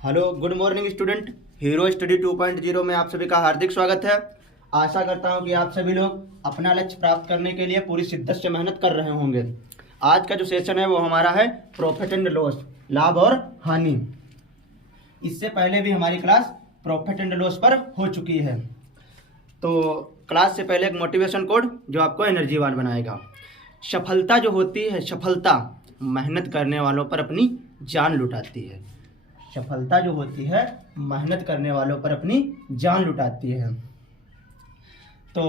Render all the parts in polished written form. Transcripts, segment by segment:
Hello good morning student. Hero study 2.0 में आप सभी का हार्दिक स्वागत है। आशा करता हूं कि आप सभी लोग अपना लक्ष्य प्राप्त करने के लिए पूरी शिद्दत से मेहनत कर रहे होंगे। आज का जो सेशन है वो हमारा है प्रॉफिट एंड लॉस, लाभ और हानि। इससे पहले भी हमारी क्लास प्रॉफिट एंड लॉस पर हो चुकी है। तो क्लास से पहले एक मोटिवेशन कोड जो आपको एनर्जीवान बनाएगा। सफलता जो होती है, सफलता मेहनत करने वालों पर अपनी जान लुटाती है। सफलता जो होती है मेहनत करने वालों पर अपनी जान लुटाती है। तो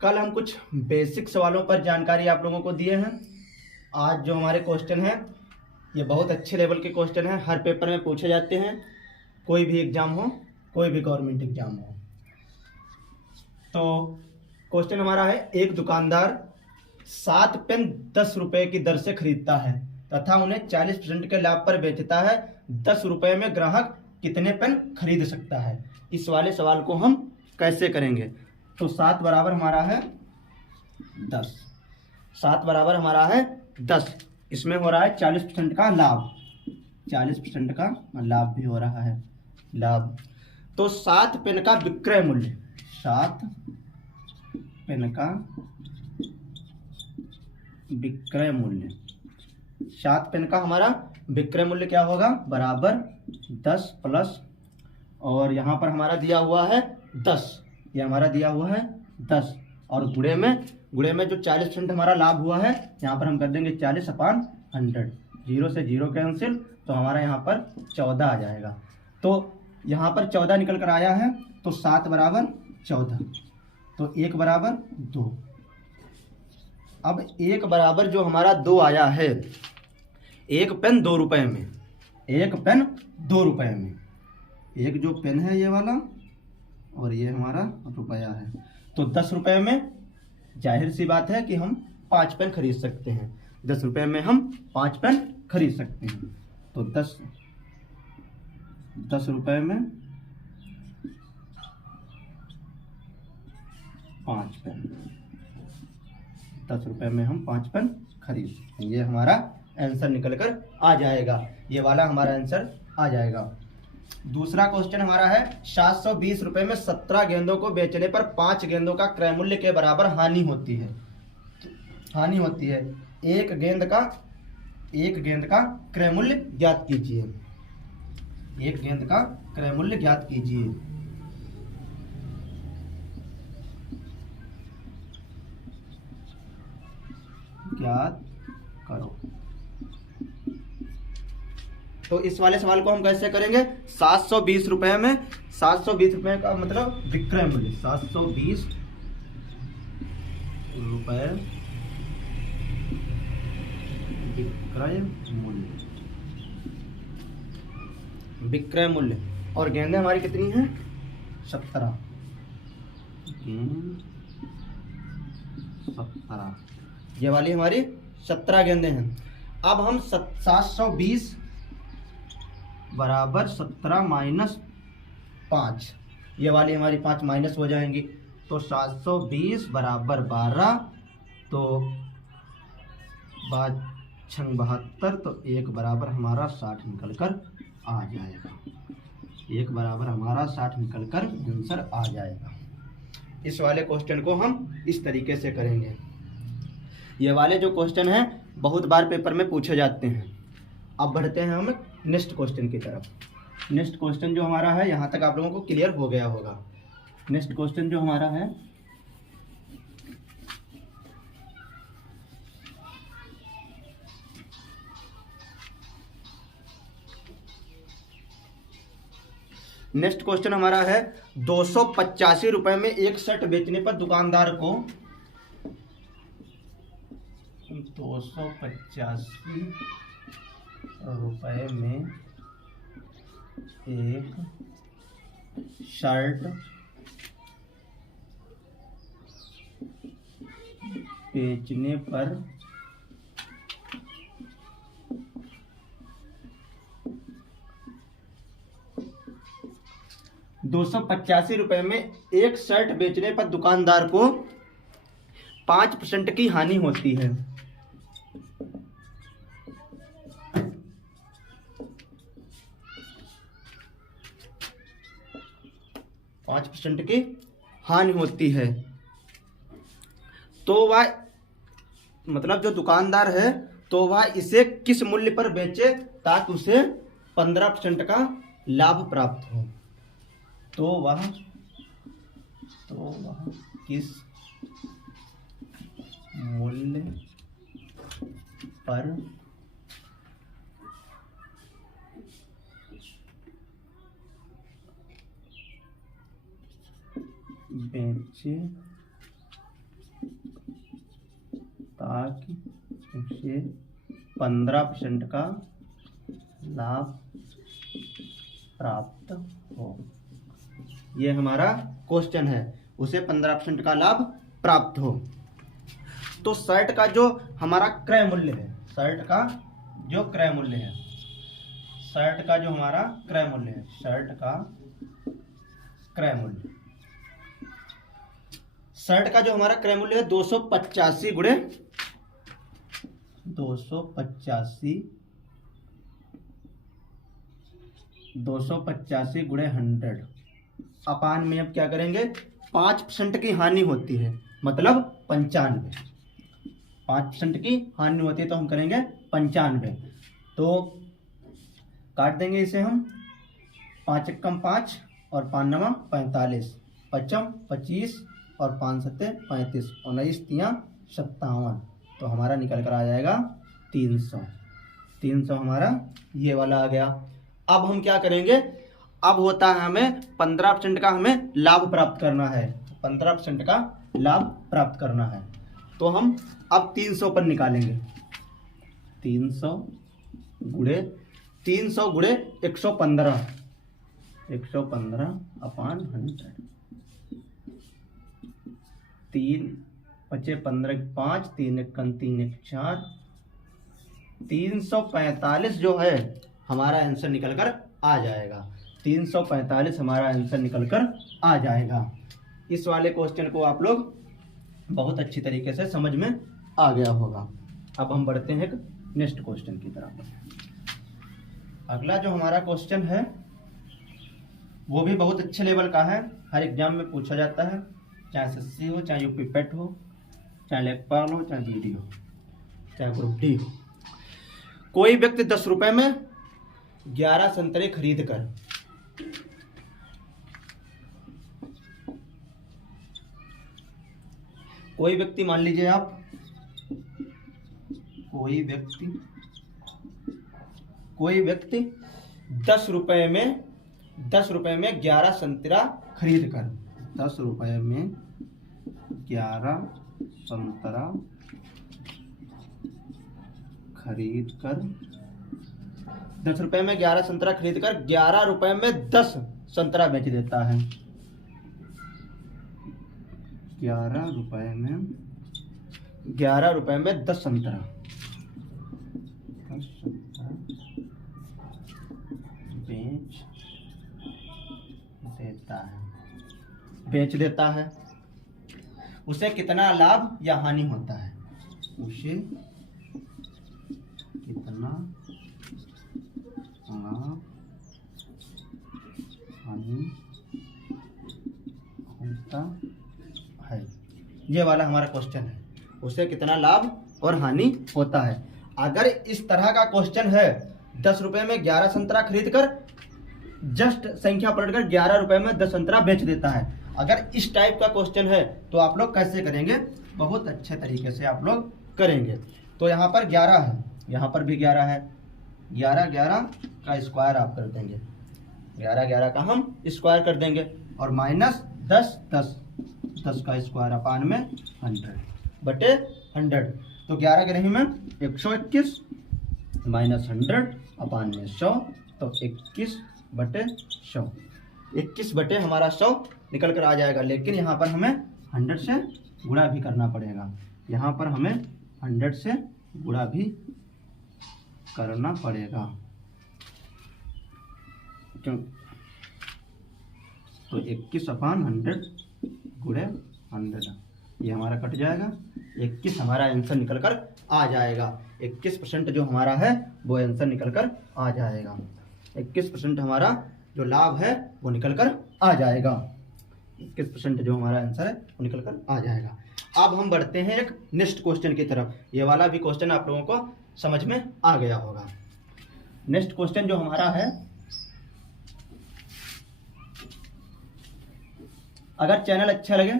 कल हम कुछ बेसिक सवालों पर जानकारी आप लोगों को दिए हैं। आज जो हमारे क्वेश्चन हैं ये बहुत अच्छे लेवल के क्वेश्चन हैं, हर पेपर में पूछे जाते हैं, कोई भी एग्जाम हो, कोई भी गवर्नमेंट एग्जाम हो। तो क्वेश्चन हमारा है, एक दुकानदार 7 पेन 10 रुपए की दर से खरीदता है तथा उन्हें 40% के लाभ पर बेचता है। 10 रुपए में ग्राहक कितने पेन खरीद सकता है? इस वाले सवाल को हम कैसे करेंगे? तो 7 बराबर हमारा है 10, 7 बराबर हमारा है 10। इसमें हो रहा है 40% का लाभ, 40% का लाभ भी हो रहा है, लाभ। तो 7 पेन का विक्रय मूल्य, 7 पेन का विक्रय मूल्य, 7 पेन का हमारा विक्रय मूल्य क्या होगा? बराबर 10 प्लस, और यहाँ पर हमारा दिया हुआ है 10, ये हमारा दिया हुआ है 10, और गुणे में जो 40% हमारा लाभ हुआ है यहाँ पर हम कर देंगे 40/100, 0 से 0 कैंसिल, तो हमारा यहाँ पर 14 आ जाएगा। तो यहाँ पर 14 निकल कर आया है, तो 7 बराबर 14, तो 1 बराबर 2। अब 1 बराबर जो हमारा 2 आया है, 1 पेन 2 रुपए में, 1 पेन 2 रुपए में, एक जो पेन है ये वाला और ये हमारा रुपया है, तो 10 रुपए में जाहिर सी बात है कि हम 5 पेन खरीद सकते हैं। 10 रुपए में हम 5 पेन खरीद सकते हैं। तो 10 रुपए में 5 पेन, 10 रुपए में हम 5 पेन खरीद सकते हैं। ये हमारा आंसर निकल कर आ जाएगा, ये वाला हमारा आंसर आ जाएगा। दूसरा क्वेश्चन हमारा है, 720 रुपए में 17 गेंदों को बेचने पर 5 गेंदों का क्रय मूल्य के बराबर हानि होती है। हानि होती है, एक गेंद का क्रय मूल्य ज्ञात कीजिए। एक गेंद का क्रय मूल्य ज्ञात कीजिए। ज्ञात करो। तो इस वाले सवाल को हम कैसे करेंगे? 720 रुपए में, 720 रुपए का मतलब विक्रय मूल्य, 720 रुपए विक्रय मूल्य, विक्रय मूल्य, और गेंदें हमारी कितनी हैं? 17, गेंद 17, ये वाली हमारी 17 गेंदें हैं। अब हम 720 बराबर 17 माइनस 5, ये वाली हमारी 5 माइनस हो जाएंगी, तो 720 बराबर 12, तो 5×6 = 72, तो 1 बराबर हमारा 60 निकल कर आ जाएगा। 1 बराबर हमारा 60 निकल कर आंसर आ जाएगा। इस वाले क्वेश्चन को हम इस तरीके से करेंगे। ये वाले जो क्वेश्चन हैं बहुत बार पेपर में पूछे जाते हैं। अब बढ़ते हैं हम नेक्स्ट क्वेश्चन की तरफ। नेक्स्ट क्वेश्चन जो हमारा है, यहाँ तक आप लोगों को क्लियर हो गया होगा। नेक्स्ट क्वेश्चन जो हमारा है, नेक्स्ट क्वेश्चन हमारा है, 285 रुपए में एक शर्ट बेचने पर दुकानदार को 285 रुपए में एक शर्ट बेचने पर 285 रुपए में एक शर्ट बेचने पर दुकानदार को 5% की हानि होती है। 5% की हानि होती है, तो वह मतलब जो दुकानदार है तो वह इसे किस मूल्य पर बेचे ताकि उसे 15% का लाभ प्राप्त हो। तो वह किस मूल्य पर बेचे ताकि उसे 15% का लाभ प्राप्त हो। ये हमारा क्वेश्चन है, उसे 15% का लाभ प्राप्त हो। तो शर्ट का जो हमारा क्रय मूल्य है, शर्ट का जो क्रय मूल्य है, शर्ट का जो हमारा क्रय मूल्य है, शर्ट का क्रय मूल्य, शर्ट का जो हमारा क्रय मूल्य है 285 गुणे 285 गुणे 100 अपान में अब क्या करेंगे, 5% की हानि होती है, मतलब 95। 5% की हानि होती है तो हम करेंगे 95। तो काट देंगे इसे हम, 5 एकम 5 और 5 नवा 45, 55 25 और 5 सत्ते 35, 19 तिया 57। तो हमारा निकल कर आ जाएगा 300 हमारा ये वाला आ गया। अब हम क्या करेंगे, अब होता है हमें 15% का हमें लाभ प्राप्त करना है, 15% का लाभ प्राप्त करना है। तो हम अब 300 पर निकालेंगे, 300 गुणे 115 अपान 100। 3 5 15 5 3 1 3 1 4 345 जो है हमारा आंसर निकल कर आ जाएगा। 345 हमारा आंसर निकल कर आ जाएगा। इस वाले क्वेश्चन को आप लोग बहुत अच्छी तरीके से समझ में आ गया होगा। अब हम बढ़ते हैं नेक्स्ट क्वेश्चन की तरफ। अगला जो हमारा क्वेश्चन है वो भी बहुत अच्छे लेवल का है, हर एग्जाम में पूछा जाता है, चाहे एसएससी हो, चाहे यूपी पेट हो, चाहे लेखपाल हो, चाहे जीडी हो, चाहे ग्रुप डी हो। कोई व्यक्ति 10 रुपए में 11 संतरे खरीद कर कोई व्यक्ति, मान लीजिए आप, कोई व्यक्ति 10 रुपए में 11 संतरा खरीद कर, 10 रुपए में 11 संतरा खरीद कर 10 रुपए में 11 संतरा खरीद कर 11 रुपए में 10 संतरा बेच देता है। 11 रुपए में 10 संतरा बेच देता है। उसे कितना लाभ या हानि होता है, उसे कितना लाभ हानि होता है, ये वाला हमारा क्वेश्चन है, उसे कितना लाभ और हानि होता है। अगर इस तरह का क्वेश्चन है, 10 रुपए में 11 संतरा खरीद कर जस्ट संख्या पलटकर 11 रुपए में 10 संतरा बेच देता है, अगर इस टाइप का क्वेश्चन है तो आप लोग कैसे करेंगे, बहुत अच्छे तरीके से आप लोग करेंगे। तो यहाँ पर 11 है, यहाँ पर भी 11 है, 11 का स्क्वायर आप कर देंगे, 11 का हम स्क्वायर कर देंगे, और माइनस 10 का स्क्वायर अपान में 100 बटे 100। तो 11 के नहीं में 121 माइनस 100 अपान में 100, तो 21 बटे 100, 21 बटे हमारा 100 निकल कर आ जाएगा। लेकिन यहाँ पर हमें 100 से गुणा भी करना पड़ेगा, यहाँ पर हमें 100 से गुणा भी करना पड़ेगा। तो 21 अपान 100 गुणे 100, ये हमारा कट जाएगा, 21 हमारा आंसर निकल कर आ जाएगा। 21% जो हमारा है वो आंसर निकल कर आ जाएगा। 21% हमारा जो लाभ है वो निकल कर आ जाएगा। 21% जो हमारा आंसर है वो निकल कर आ जाएगा। अब हम बढ़ते हैं एक नेक्स्ट क्वेश्चन की तरफ। ये वाला भी क्वेश्चन आप लोगों को समझ में आ गया होगा। नेक्स्ट क्वेश्चन जो हमारा है, अगर चैनल अच्छा लगे,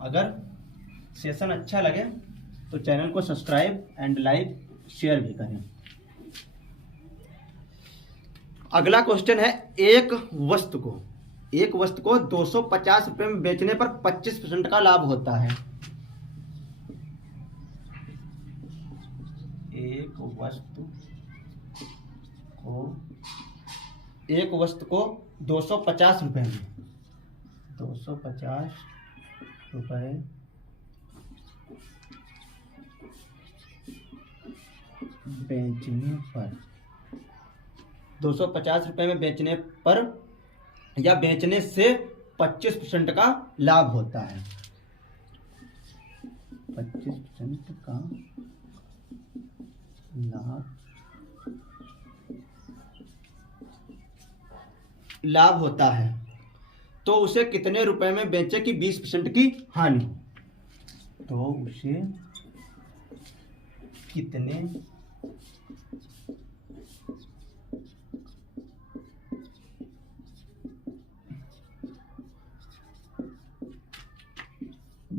अगर सेशन अच्छा लगे तो चैनल को सब्सक्राइब एंड लाइक शेयर भी करें। अगला क्वेश्चन है, एक वस्तु को 250 रुपये में बेचने पर 25% का लाभ होता है। एक वस्तु को 250 रुपये में, 250 रुपये बेचने पर, 250 रुपये में बेचने पर या बेचने से 25% का लाभ होता है। 25% का लाभ होता है, तो उसे कितने रुपए में बेचे कि 20% की हानि हो? तो उसे कितने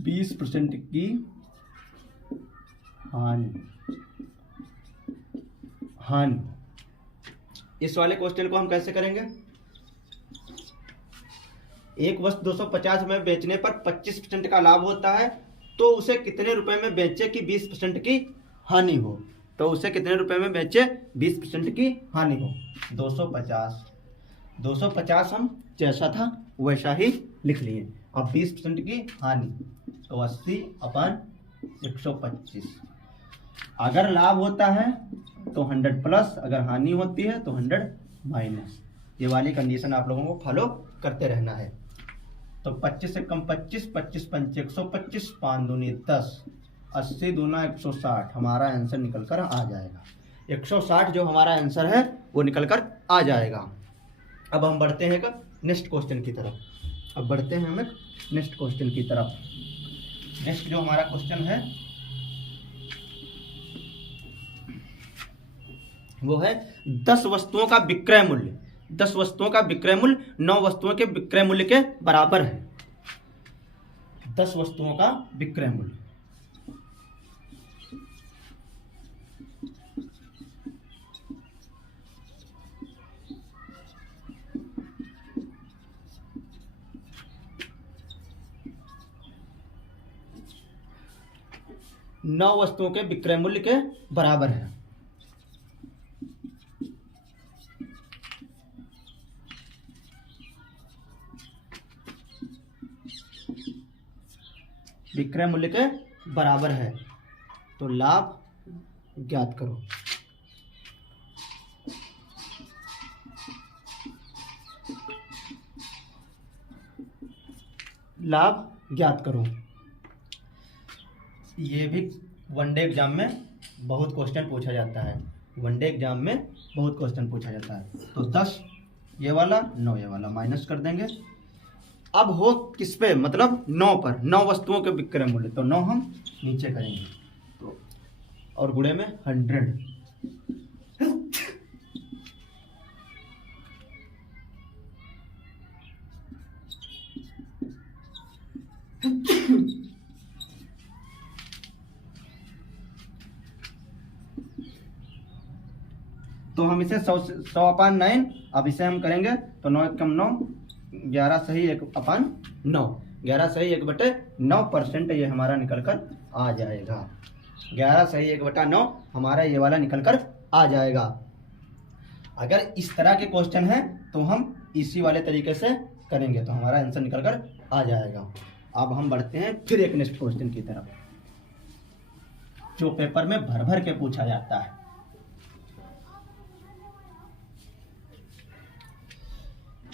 20% की हानि। इस वाले क्वेश्चन को हम कैसे करेंगे? एक वस्तु 250 में बेचने पर 25% का लाभ होता है, तो उसे कितने रुपए में बेचे कि 20% की हानि हो? तो उसे कितने रुपए में बेचे 20% की हानि हो? 250 हम जैसा था वैसा ही लिख लिए। अब 20% की हानि तो 80/125। अगर लाभ होता है तो 100 प्लस, अगर हानि होती है तो 100 माइनस। ये वाली कंडीशन आप लोगों को फॉलो करते रहना है। तो 25 से कम 25, 25 पंचे 125, 5 दूनी 10, 80 दूना 160, हमारा आंसर निकल कर आ जाएगा। 160 जो हमारा आंसर है वो निकल कर आ जाएगा। अब हम बढ़ते हैं नेक्स्ट क्वेश्चन की तरफ। नेक्स्ट जो हमारा क्वेश्चन है वो है 10 वस्तुओं का विक्रय मूल्य। 10 वस्तुओं का विक्रय मूल्य 9 वस्तुओं के विक्रय मूल्य के बराबर है। 10 वस्तुओं का विक्रय मूल्य, नौ वस्तुओं के विक्रय मूल्य के बराबर है। विक्रय मूल्य के बराबर है, तो लाभ ज्ञात करो। ये भी वनडे एग्जाम में बहुत क्वेश्चन पूछा जाता है। तो 10 ये वाला, 9 ये वाला माइनस कर देंगे। अब हो किस पे, मतलब 9 पर, 9 वस्तुओं के विक्रय मूल्य, तो 9 हम नीचे करेंगे तो, और गुणे में 100। तो हम इसे 100/9, अब इसे हम करेंगे तो 9 कम 9, 11 सही 1/9, 11 सही 1/9% ये हमारा निकल कर आ जाएगा। 11 सही 1/9 हमारा ये वाला निकल कर आ जाएगा। अगर इस तरह के क्वेश्चन है तो हम इसी वाले तरीके से करेंगे तो हमारा आंसर निकल कर आ जाएगा। अब हम बढ़ते हैं फिर एक नेक्स्ट क्वेश्चन की तरफ, जो पेपर में भर भर के पूछा जाता है।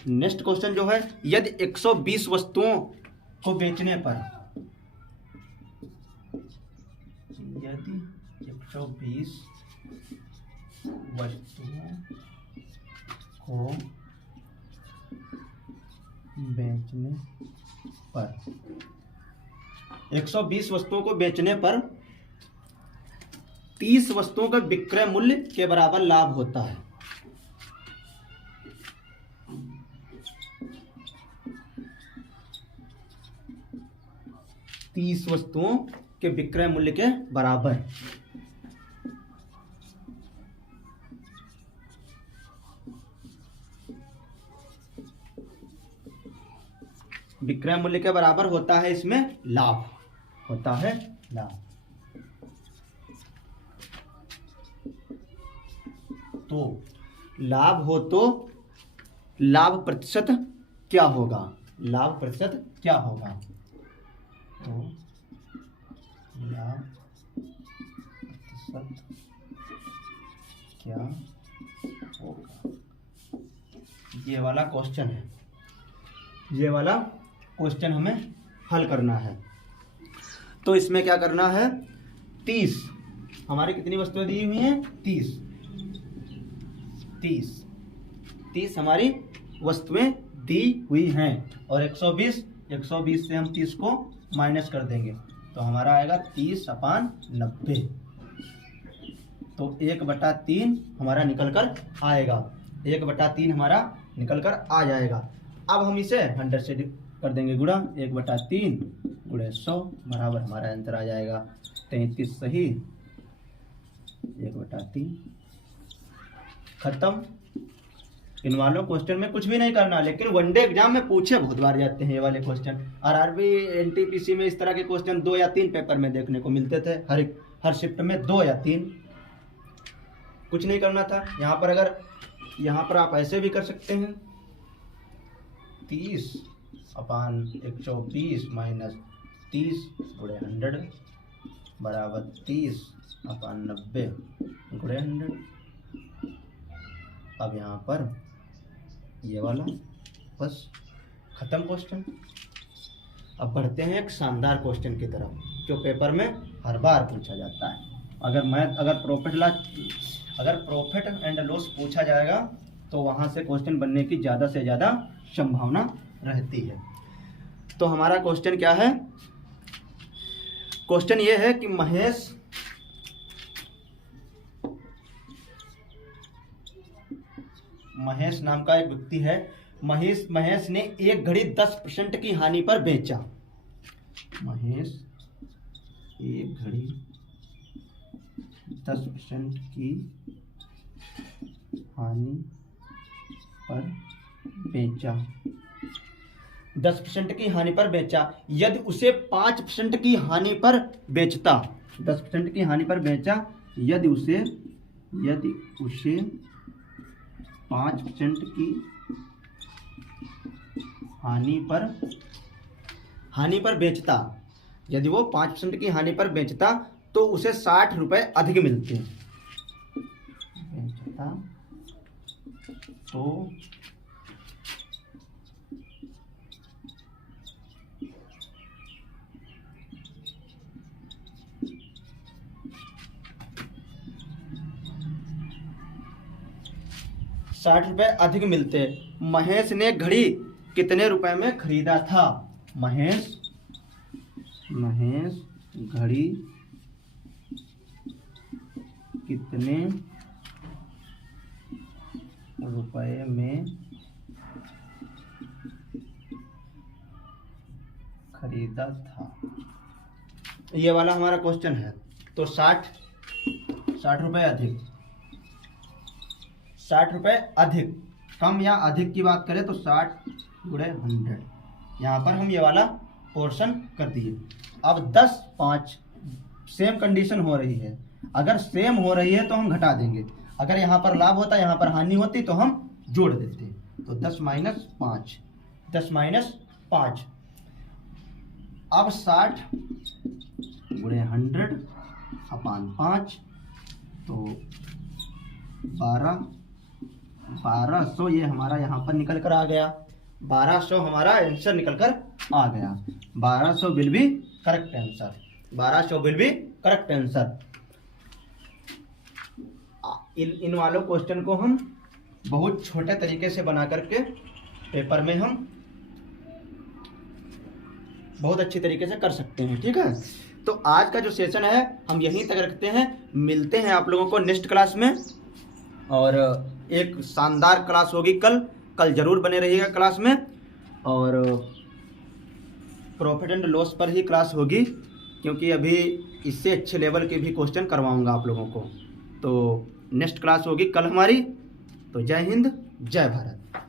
नेक्स्ट क्वेश्चन जो है, यदि 120 वस्तुओं को बेचने पर, यदि 120 वस्तुओं को बेचने पर 120 वस्तुओं को बेचने पर 30 वस्तुओं का विक्रय मूल्य के बराबर लाभ होता है। तीस वस्तुओं के विक्रय मूल्य के बराबर विक्रय मूल्य के बराबर होता है, इसमें लाभ होता है, लाभ। तो लाभ हो तो लाभ प्रतिशत क्या होगा, लाभ प्रतिशत क्या होगा, तो लाभ प्रतिशत क्या होगा, ये वाला क्वेश्चन है, ये वाला क्वेश्चन हमें हल करना है। तो इसमें क्या करना है, 30 हमारी कितनी वस्तुएं दी हुई हैं, 30 हमारी वस्तुएं दी हुई हैं और 120 से हम 30 को माइनस कर देंगे तो हमारा आएगा 30/90। तो 1/3 हमारा निकल कर आएगा, 1/3 हमारा निकल कर आ जाएगा। अब हम इसे 100 से कर देंगे गुणा, 1/3 गुणे 100 बराबर हमारा आंसर आ जाएगा 33 सही, 1/3 खत्म। इन वालों क्वेश्चन में कुछ भी नहीं करना, लेकिन वनडे एग्जाम में पूछे बहुत बार जाते हैं ये वाले क्वेश्चन। आरआरबी एनटीपीसी में इस तरह के क्वेश्चन 2 या 3 पेपर में देखने को मिलते थे, हर शिफ्ट में 2 या 3। कुछ नहीं करना था। यहाँ पर आप ऐसे भी कर सकते हैं, 30/120 माइनस 30 गुणे 100 बराबर 30/90 गुणे 100। अब यहाँ पर ये वाला बस खत्म क्वेश्चन। अब बढ़ते हैं एक शानदार क्वेश्चन की तरफ जो पेपर में हर बार पूछा जाता है। अगर प्रॉफिट एंड लॉस पूछा जाएगा तो वहाँ से क्वेश्चन बनने की ज़्यादा से ज़्यादा संभावना रहती है। तो हमारा क्वेश्चन क्या है, क्वेश्चन ये है कि महेश नाम का एक व्यक्ति है। महेश ने एक घड़ी 10% की हानि पर बेचा। महेश एक घड़ी 10% की हानि पर बेचा, 10% की हानि पर बेचा। यदि उसे 5% की हानि पर बेचता, 10% की हानि पर बेचा, यदि उसे 5% की हानि पर बेचता, यदि वो 5% की हानि पर बेचता तो उसे 60 रुपए अधिक मिलते। बेचता तो 60 रुपए अधिक मिलते। महेश ने घड़ी कितने रुपए में खरीदा था? महेश घड़ी कितने रुपए में खरीदा था, ये वाला हमारा क्वेश्चन है। तो 60 रुपए अधिक, 60 रुपए अधिक, कम या अधिक की बात करें तो 60 गुणे 100। यहाँ पर हम ये वाला पोर्शन कर दिए। अब 10, 5 सेम कंडीशन हो रही है। अगर सेम हो रही है तो हम घटा देंगे, अगर यहाँ पर लाभ होता, यहाँ पर हानि होती तो हम जोड़ देते। तो 10 माइनस 5। अब 60 गुणे 100/5 तो 1200 ये हमारा यहाँ पर निकल कर आ गया। 1200 हमारा आंसर निकल कर आ गया। 1200 will be correct answer. 1200 will be correct answer. इन वालों क्वेश्चन को हम बहुत छोटे तरीके से बना करके पेपर में हम बहुत अच्छी तरीके से कर सकते हैं। ठीक है, तो आज का जो सेशन है हम यहीं तक रखते हैं। मिलते हैं आप लोगों को नेक्स्ट क्लास में, और एक शानदार क्लास होगी कल जरूर बने रहिएगा क्लास में। और प्रॉफिट एंड लॉस पर ही क्लास होगी, क्योंकि अभी इससे अच्छे लेवल के भी क्वेश्चन करवाऊंगा आप लोगों को। तो नेक्स्ट क्लास होगी कल हमारी। तो जय हिंद, जय भारत।